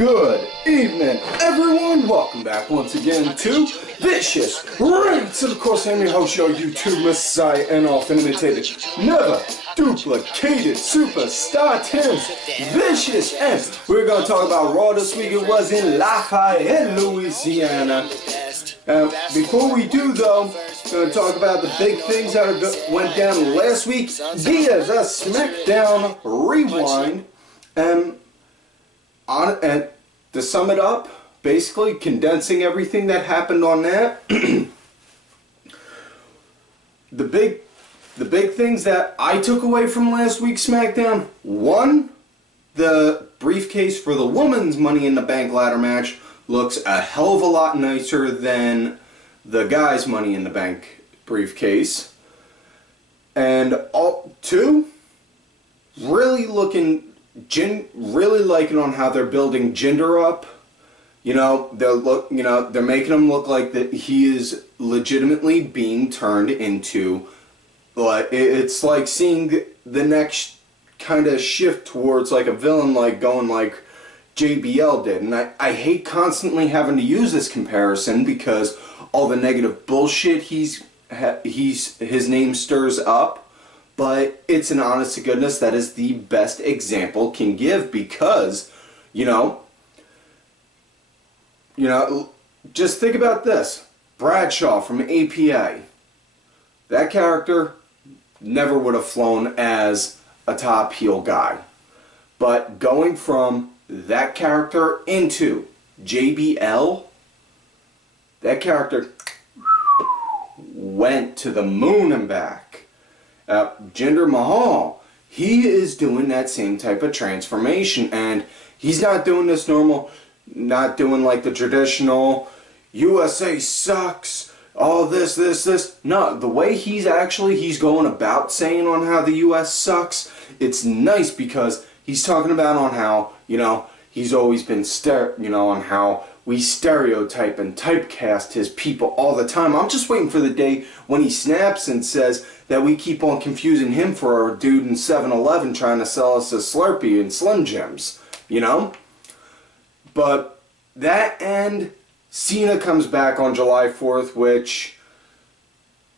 Good evening, everyone. Welcome back once again to Vicious Rants. And of course, I'm your host, your YouTube messiah, and often imitated, never duplicated superstar Tim's Vicious. And we're going to talk about Raw this week. It was in Lafayette, Louisiana. Before we do, though, we're going to talk about the big things that went down last week via the SmackDown Rewind. And to sum it up, basically condensing everything that happened on that, the big things that I took away from last week's SmackDown: one, the briefcase for the women's Money in the Bank ladder match looks a hell of a lot nicer than the guys' Money in the Bank briefcase, and two, really liking on how they're building Jinder up. You know, they're making him look like that he is legitimately being turned into, it's like seeing the next kind of shift towards like a villain, like going like JBL did. And I hate constantly having to use this comparison because all the negative bullshit his name stirs up. But it's an honest to goodness, that is the best example can give, because, you know, just think about this. Bradshaw from APA. That character never would have flown as a top heel guy. But going from that character into JBL, that character went to the moon and back. Jinder Mahal, he is doing that same type of transformation, and he's not doing this normal, not doing like the traditional USA sucks, all this. No, the way he's going about saying on how the US sucks, it's nice, because he's talking about on how, he's always been on how we stereotype and typecast his people all the time. I'm just waiting for the day when he snaps and says that we keep on confusing him for a dude in 7-Eleven trying to sell us a Slurpee and Slim Jims, But that, and Cena comes back on July 4th, which,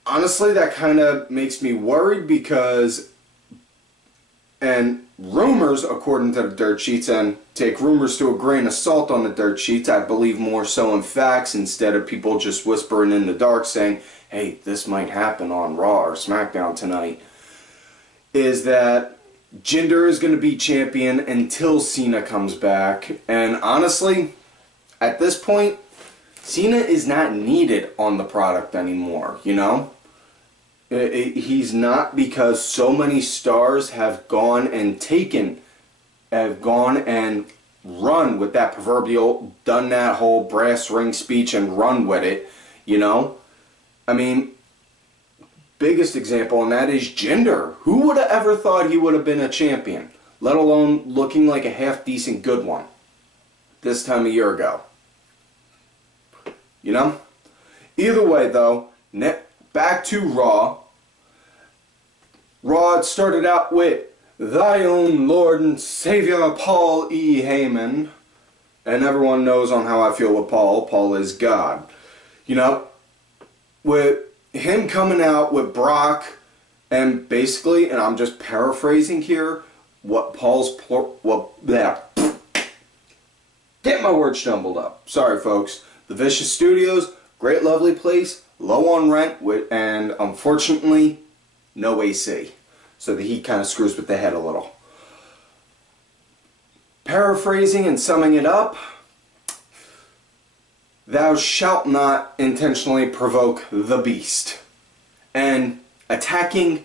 honestly, that kind of makes me worried because, and rumors, according to the dirt sheets, and take rumors to a grain of salt on the dirt sheets, I believe more so in facts instead of people just whispering in the dark saying, hey, this might happen on Raw or SmackDown tonight, is that Jinder is going to be champion until Cena comes back. And honestly, at this point, Cena is not needed on the product anymore, He's not, because so many stars have gone and run with that proverbial, done that whole brass ring speech and run with it, I mean, biggest example on that is Jinder. Who would have ever thought he would have been a champion, let alone looking like a half-decent good one this time a year ago? Either way, though, back to Raw. Raw started out with thy own Lord and Savior Paul E. Heyman. And everyone knows on how I feel with Paul. Paul is God. With him coming out with Brock, and basically, and I'm just paraphrasing here, get my words jumbled up. Sorry, folks. The Vicious Studios, great, lovely place, low on rent, and unfortunately, no AC. So the heat kind of screws with the head a little. Paraphrasing and summing it up, thou shalt not intentionally provoke the beast. And attacking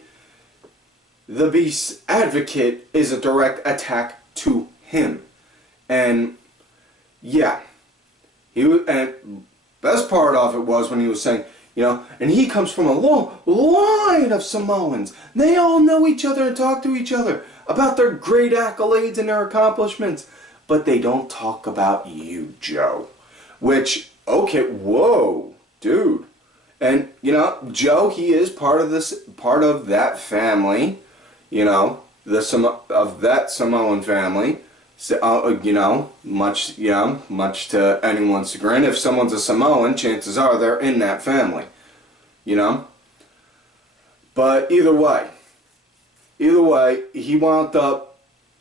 the beast's advocate is a direct attack to him. And yeah, and best part of it was when he was saying, and he comes from a long line of Samoans. They all know each other and talk to each other about their great accolades and their accomplishments, but they don't talk about you, Joe. Which, okay, whoa, dude. And, Joe, he is part of that family, of that Samoan family. So, much to anyone's chagrin, if someone's a Samoan, chances are they're in that family, But either way, he wound up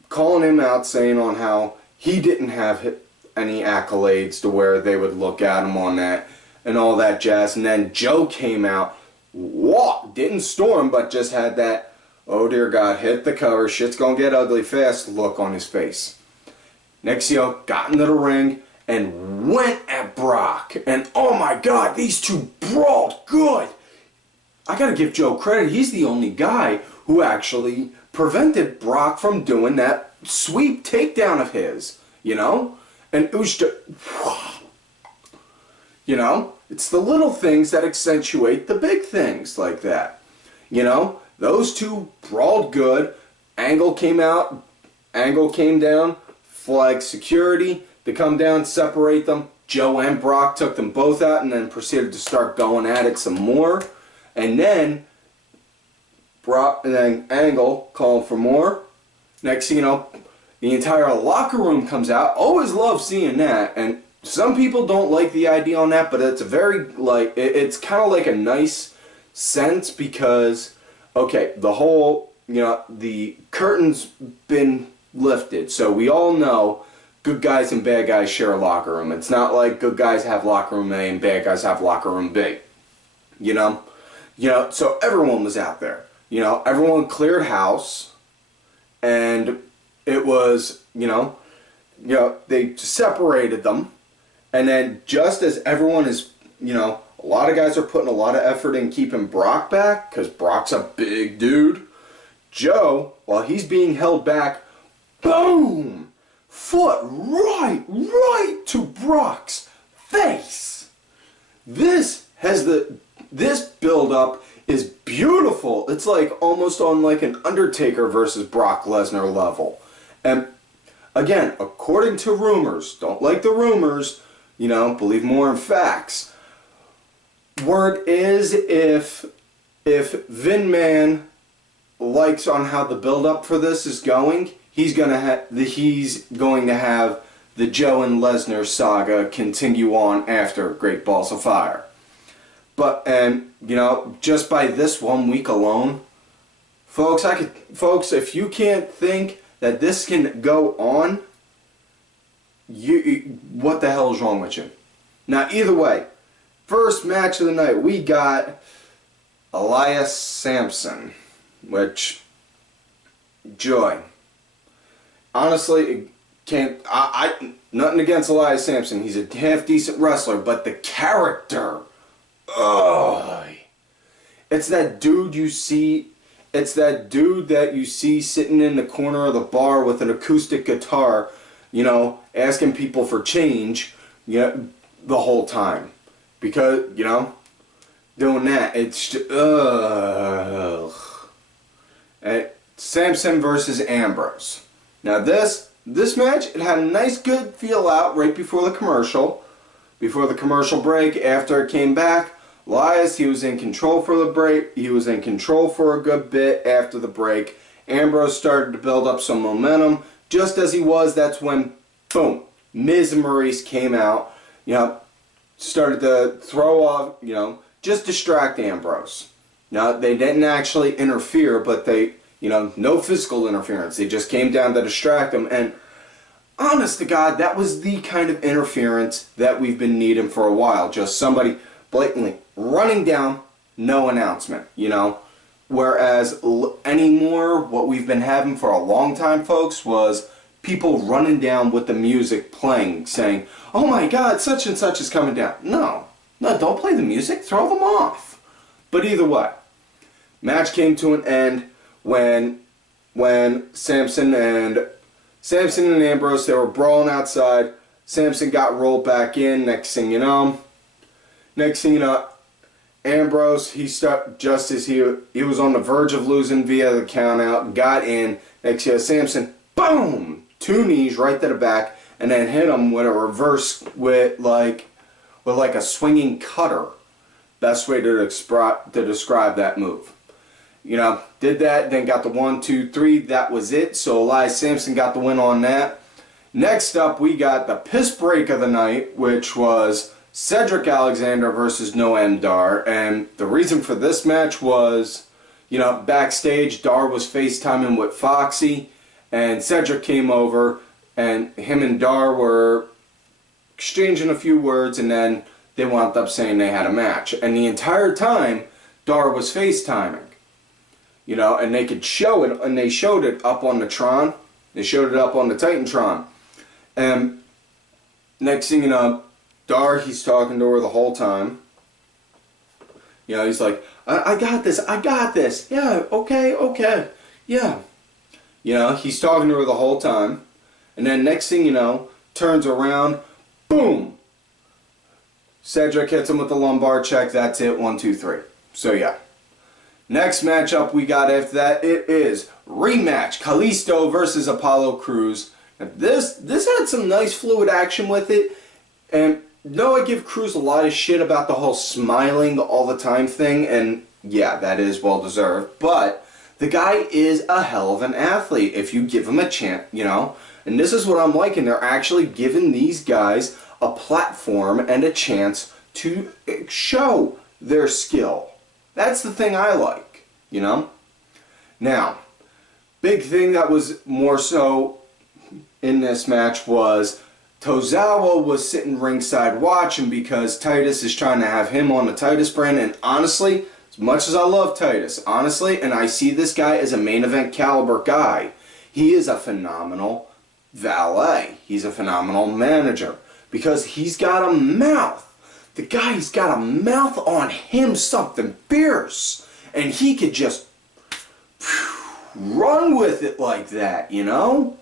calling him out, saying on how he didn't have any accolades to where they would look at him on that and all that jazz. And then Joe came out, didn't storm, but just had that, oh dear God, hit the cover, shit's gonna get ugly fast look on his face. Next, got into the ring and went at Brock. And oh my God, these two brawled good. I gotta give Joe credit. He's the only guy who actually prevented Brock from doing that sweep takedown of his, And it was just, it's the little things that accentuate the big things like that. Those two brawled good. Angle came out, Angle came down, flagged security to come down, separate them. Joe and Brock took them both out and then proceeded to start going at it some more. And then Angle calling for more. Next thing you know, the entire locker room comes out. Always love seeing that. And some people don't like the idea on that, but it's a very, it's kind of like a nice sense because, okay, the whole, the curtain's been lifted. So we all know good guys and bad guys share a locker room. It's not like good guys have locker room A and bad guys have locker room B. So everyone was out there. Everyone cleared house, and it was, they separated them, and then just as everyone is, a lot of guys are putting a lot of effort in keeping Brock back, because Brock's a big dude. Joe, while he's being held back, boom! Foot right to Brock's face. This build-up is beautiful. It's like almost on like an Undertaker versus Brock Lesnar level. And again, according to rumors, don't like the rumors, believe more in facts. Word is if Vin Man likes on how the build-up for this is going, he's going to have the Joe and Lesnar saga continue on after Great Balls of Fire. But, just by this 1 week alone, folks, if you can't think that this can go on, what the hell is wrong with you? Now, either way, first match of the night, we got Elias Samson, which, joy. Honestly, nothing against Elias Samson. He's a half-decent wrestler, but the character... Oh, it's that dude you see. It's that dude that you see sitting in the corner of the bar with an acoustic guitar, asking people for change, the whole time, because doing that. It's just, Samson versus Ambrose. Now this match, it had a nice good feel out right before the commercial. Before the commercial break, after it came back, Elias, he was in control for the break. He was in control for a good bit after the break. Ambrose started to build up some momentum. Just as he was, that's when, boom, Miz and Maryse came out, started to throw off, just distract Ambrose. Now, they didn't actually interfere, but they, no physical interference. They just came down to distract him. And honest to God, that was the kind of interference that we've been needing for a while. Just somebody blatantly running down, no announcement, Whereas anymore, what we've been having for a long time, folks, was people running down with the music playing, saying, oh my God, such and such is coming down. No, don't play the music, throw them off. But either way, match came to an end when Samson and Ambrose, they were brawling outside. Samson got rolled back in. Next thing you know, Ambrose, just as he was on the verge of losing via the count out, got in. Next thing you know, Samson, boom, 2 knees right to the back, and then hit him with a reverse with like a swinging cutter. Best way to describe that move. Did that, then got the 1, 2, 3. That was it. So Elias Samson got the win on that. Next up, we got the piss break of the night, which was Cedric Alexander versus Noam Dar. And the reason for this match was, you know, backstage, Dar was FaceTiming with Foxy, and Cedric came over, and him and Dar were exchanging a few words, and then they wound up saying they had a match. And the entire time, Dar was FaceTiming. You know, and they could show it, and they showed it up on the Tron. They showed it up on the Titantron. And next thing you know, Dar, he's talking to her the whole time. You know, he's like, I got this, I got this. Yeah, okay, yeah. You know, he's talking to her the whole time. And then next thing you know, turns around, boom! Cedric hits him with the lumbar check. That's it, 1, 2, 3. So yeah. Next matchup we got after that, it is rematch Kalisto versus Apollo Crews. Now this had some nice fluid action with it, and no, I give Crews a lot of shit about the whole smiling all the time thing, and yeah, that is well deserved, but the guy is a hell of an athlete if you give him a chance, you know, and this is what I'm liking. They're actually giving these guys a platform and a chance to show their skill. That's the thing I like, you know. Now, big thing that was more so in this match was Tozawa was sitting ringside watching because Titus is trying to have him on the Titus brand, and honestly, as much as I love Titus, honestly, and I see this guy as a main event caliber guy, he is a phenomenal valet. He's a phenomenal manager because he's got a mouth. The guy's got a mouth on him, something fierce, and he could just run with it like that, you know?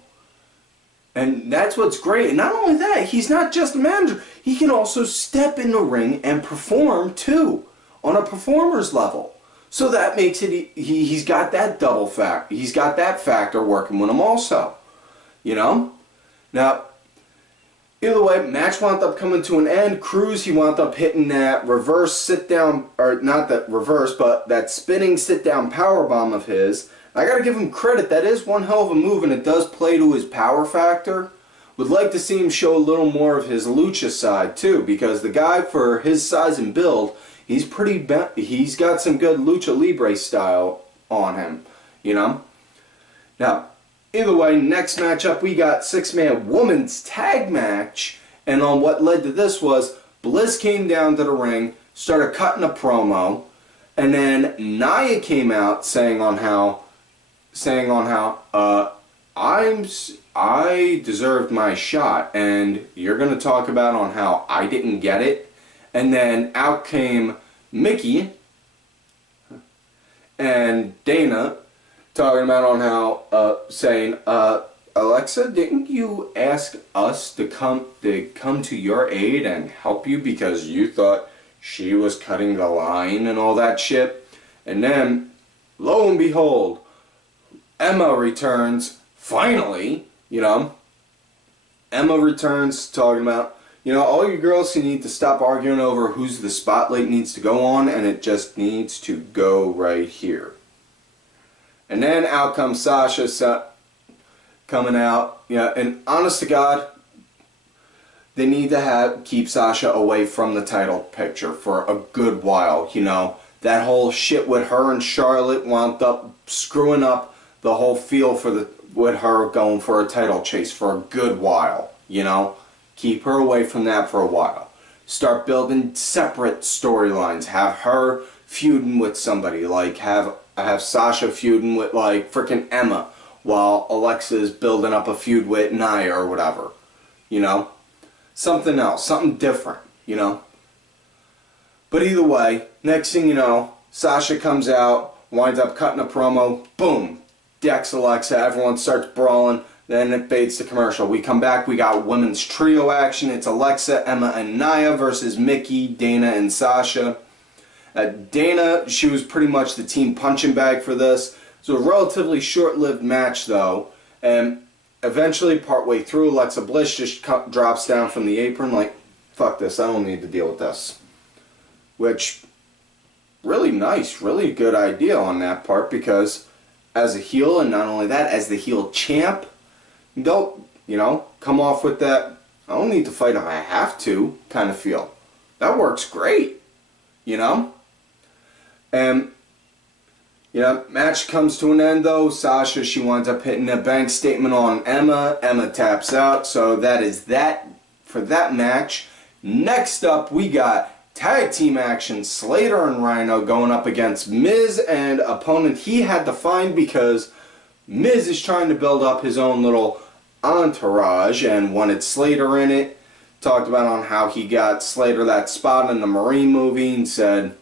And that's what's great. And not only that, he's not just a manager. He can also step in the ring and perform too, on a performer's level. So that makes it, he's got that double factor. He's got that factor working with him also, you know? Now, either way, match wound up coming to an end. Crews, he wound up hitting that reverse sit-down, or not that reverse, but that spinning sit-down powerbomb of his. I gotta give him credit, that is one hell of a move, and it does play to his power factor. Would like to see him show a little more of his lucha side too, because the guy, for his size and build, he's got some good lucha libre style on him, you know? Now, either way, next matchup, we got 6-man women's tag match, and on what led to this was Bliss came down to the ring, started cutting a promo, and then Nia came out saying on how I deserved my shot, and you're gonna talk about on how I didn't get it, and then out came Mickie and Dana talking about on how saying Alexa, didn't you ask us to come to your aid and help you because you thought she was cutting the line and all that shit? And then lo and behold, Emma returns, finally, you know. Emma returns talking about, you know, all you girls, you need to stop arguing over whose the spotlight needs to go on, and it just needs to go right here. And then out comes Sasha coming out, you know, and honest to God, they need to keep Sasha away from the title picture for a good while, you know. That whole shit with her and Charlotte wound up screwing up the whole feel for with her going for a title chase for a good while, you know. Keep her away from that for a while. Start building separate storylines. Have her feuding with somebody, like have Sasha feuding with like frickin' Emma, while Alexa's building up a feud with Nia or whatever, you know. Something else, something different, you know. But either way, next thing you know, Sasha comes out, winds up cutting a promo, boom, decks Alexa, everyone starts brawling, then it fades to commercial. We come back, we got women's trio action. It's Alexa, Emma, and Nia versus Mickie, Dana, and Sasha. Dana, she was pretty much the team punching bag for this. It was a relatively short-lived match though, and eventually, partway through, Alexa Bliss just drops down from the apron like, fuck this, I don't need to deal with this. Which, really nice, really good idea on that part, because as a heel, and not only that, as the heel champ, you know, come off with that, I don't need to fight if I have to kind of feel. That works great, you know? And, you know, match comes to an end though. Sasha, she winds up hitting a bank statement on Emma. Emma taps out. So that is that for that match. Next up, we got tag team action. Slater and Rhyno going up against Miz and opponent he had to find because Miz is trying to build up his own little entourage and wanted Slater in it. Talked about on how he got Slater that spot in the Marine movie and said,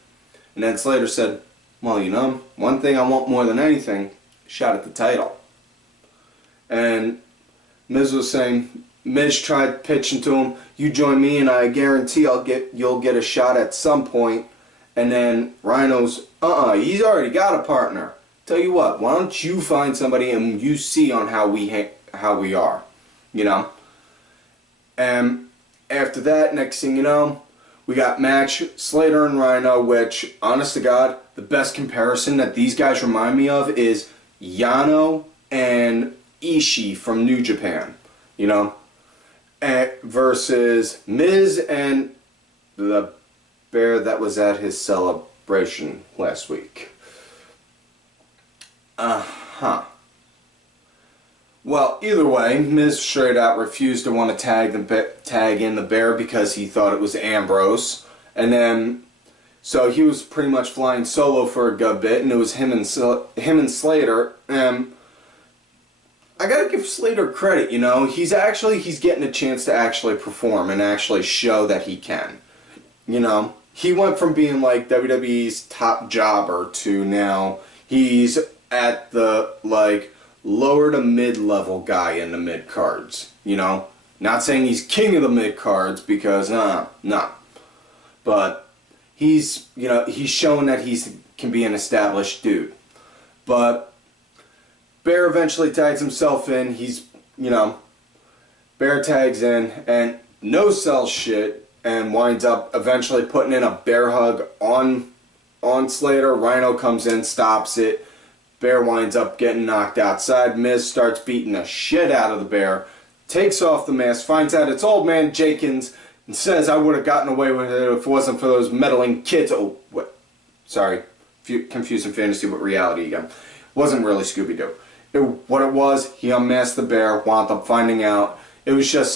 and then Slater said, well, you know, one thing I want more than anything, shot at the title. And Miz was saying, Miz tried pitching to him, you join me and I guarantee you'll get a shot at some point. And then Rhino's, he's already got a partner. Tell you what, why don't you find somebody and you see on how we are, you know? And after that, next thing you know, we got match Slater and Rhyno, which, honest to God, the best comparison that these guys remind me of is Yano and Ishii from New Japan, you know, versus Miz and the bear that was at his celebration last week. Well, either way, Miz straight out refused to want to tag in the bear because he thought it was Ambrose. And then, so he was pretty much flying solo for a good bit, and it was him and Slater. And I gotta give Slater credit, you know. He's getting a chance to actually perform and actually show that he can. You know, he went from being like WWE's top jobber to now he's at the, like, lower to mid-level guy in the mid-cards, you know? Not saying he's king of the mid-cards because, no. But he's, you know, he's shown that he can be an established dude. But Bear eventually tags himself in. He's, you know, Bear tags in and no-sells shit and winds up eventually putting in a bear hug on Slater. Rhyno comes in, stops it. Bear winds up getting knocked outside. Miz starts beating the shit out of the bear. Takes off the mask. Finds out it's old man Jenkins. And says, I would have gotten away with it if it wasn't for those meddling kids. Oh, what? Sorry. Confusing fantasy with reality again. Wasn't really Scooby-Doo. What it was, he unmasked the bear. Wound up finding out. It was just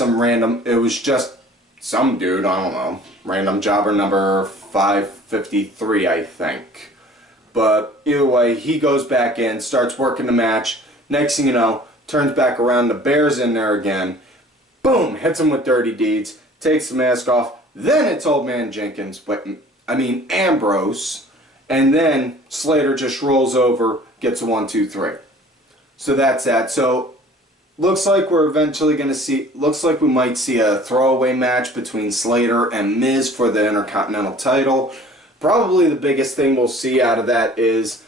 some dude, I don't know. Random jobber number 553, I think. But either way, he goes back in, starts working the match. Next thing you know, turns back around, the bear's in there again. Boom, hits him with dirty deeds, takes the mask off. Then it's old man Jenkins, Ambrose. And then Slater just rolls over, gets a 1, 2, 3. So that's that. So looks like we're eventually going to see, looks like we might see a throwaway match between Slater and Miz for the Intercontinental title. Probably the biggest thing we'll see out of that is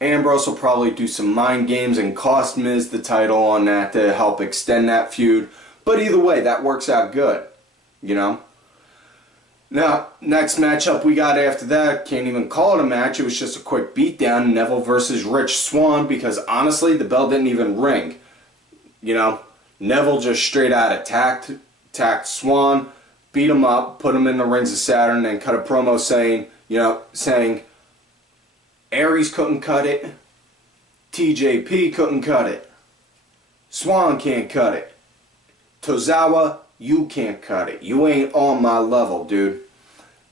Ambrose will probably do some mind games and cost Miz the title on that to help extend that feud. But either way, that works out good, you know. Now, next matchup we got after that, can't even call it a match, it was just a quick beatdown, Neville versus Rich Swann, because honestly, the bell didn't even ring. You know, Neville just straight out attacked Swann, beat him up, put him in the rings of Saturn, and cut a promo saying Aries couldn't cut it, TJP couldn't cut it, Swann can't cut it, Tozawa, you can't cut it. You ain't on my level, dude.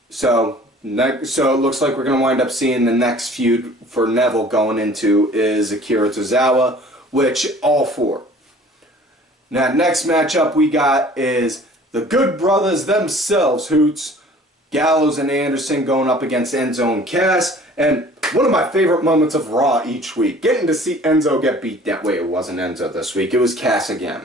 So it looks like we're going to wind up seeing the next feud for Neville going into is Akira Tozawa, which all for. Now, next matchup we got is the Good Brothers themselves, Hoots, Gallows and Anderson going up against Enzo and Cass. And one of my favorite moments of Raw each week, getting to see Enzo get beat down. Wait, it wasn't Enzo this week. It was Cass again.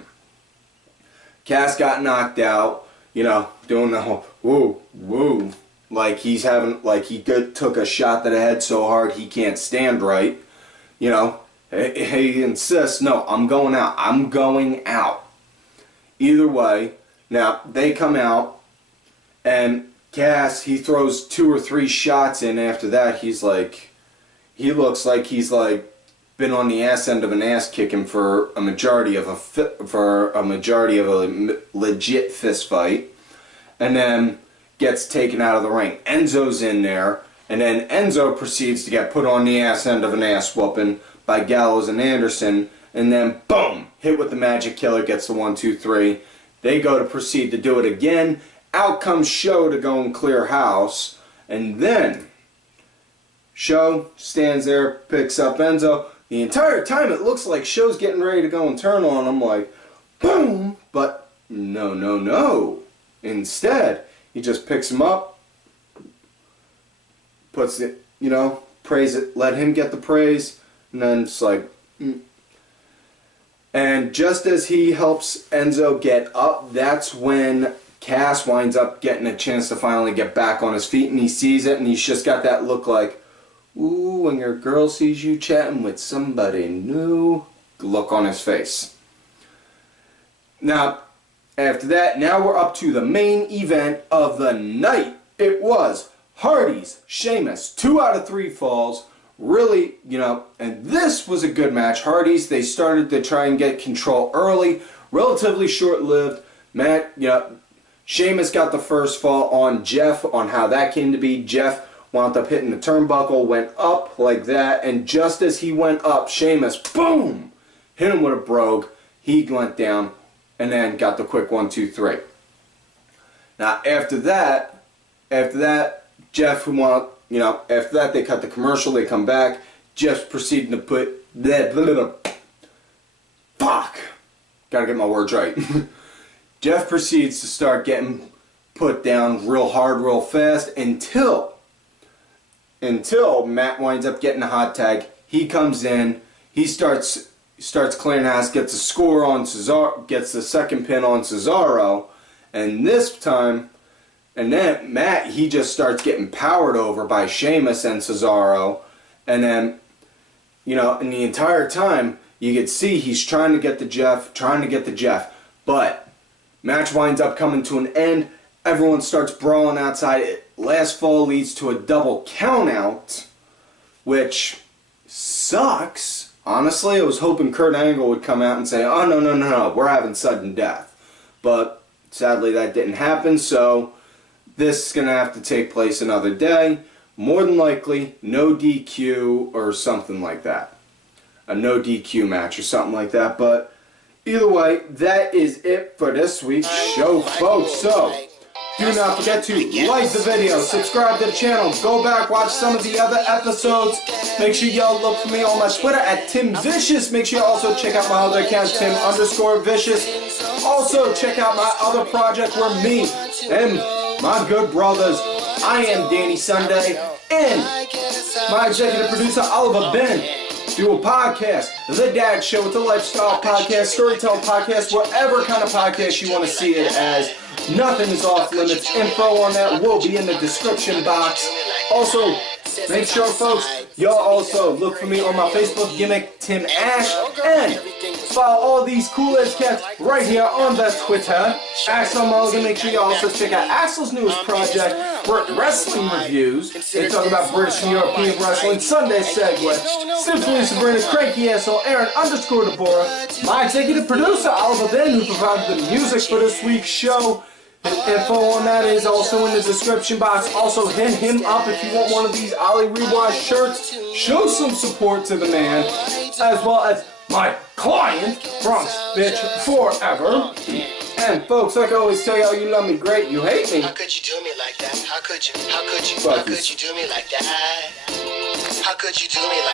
Cass got knocked out, you know, doing the whole woo, woo. Like he's having, like he took a shot to the head so hard he can't stand right. You know, he insists, no, I'm going out. I'm going out. Either way, now they come out and Cass, he throws 2 or 3 shots in after that. He's like, he looks like he's like been on the ass end of an ass kicking for a majority of a legit fist fight, and then gets taken out of the ring. Enzo's in there, and then Enzo proceeds to get put on the ass end of an ass whooping by Gallows and Anderson, and then boom, hit with the magic killer, gets the 1, 2, 3. They go to proceed to do it again. Out comes Show to go and clear house, and then Show stands there, picks up Enzo. The entire time it looks like Show's getting ready to go and turn on him, like boom, but no, no, no. Instead, he just picks him up, puts it, you know, praise it, let him get the praise, and then it's like, And just as he helps Enzo get up, that's when Cass winds up getting a chance to finally get back on his feet, and he sees it, and he's just got that look like, ooh, when your girl sees you chatting with somebody new, look on his face. Now, after that, now we're up to the main event of the night. It was Hardy's, Sheamus, 2 out of 3 falls. Really, you know, and this was a good match. Hardy's, they started to try and get control early, relatively short-lived. Matt, you know, Sheamus got the first fall on Jeff, on how that came to be. Jeff wound up hitting the turnbuckle, went up like that, and just as he went up, Sheamus, boom, hit him with a brogue. He went down, and then got the quick 1, 2, 3. Now, after that, Jeff, you know, after that they cut the commercial, they come back, Jeff proceeding to put fuck, gotta get my words right. Jeff proceeds to start getting put down real hard, real fast, until Matt winds up getting a hot tag. He comes in, he starts clearing house, gets a score on Cesaro, gets the second pin on Cesaro, and this time, and then Matt, he just starts getting powered over by Sheamus and Cesaro, and then, you know, and the entire time, you could see he's trying to get the Jeff, but match winds up coming to an end. Everyone starts brawling outside. Last fall leads to a double countout, which sucks. Honestly, I was hoping Kurt Angle would come out and say, oh, no, we're having sudden death. But sadly, that didn't happen, so this is going to have to take place another day. More than likely, no DQ or something like that. A no DQ match or something like that. But either way, that is it for this week's show, folks. So, do not forget to like the video, subscribe to the channel, go back, watch some of the other episodes. Make sure y'all look for me on my Twitter at TimVicious. Make sure you also check out my other account, Tim_Vicious. Also, check out my other project where me and my good brothers, I am Danny Sunday, and my executive producer, Oliver Ben, do a podcast, The Dad Show. It's a lifestyle podcast, storytelling podcast, whatever kind of podcast you want to see it as. Nothing is off limits. Info on that will be in the description box. Also, make sure, folks, y'all also look for me on my Facebook gimmick, Tim Ash, and follow all these cool ass cats right here on the Twitter, Axel Mulligan. Make sure you also check out Axel's newest project, Wrestling Reviews. They talk about British and European wrestling. Sunday segue. Simply Sabrina's cranky asshole, Aaron_Deborah. My executive producer, Oliver Ben, who provided the music for this week's show. Info on that is also in the description box. Also, hit him up if you want one of these Ollie Rewind shirts. Show some support to the man, as well as my client, Bronx Bitch Forever. And folks, like I always tell y'all, you love me great, you hate me. How could you do me like that? How could you do me like that? How could you do me like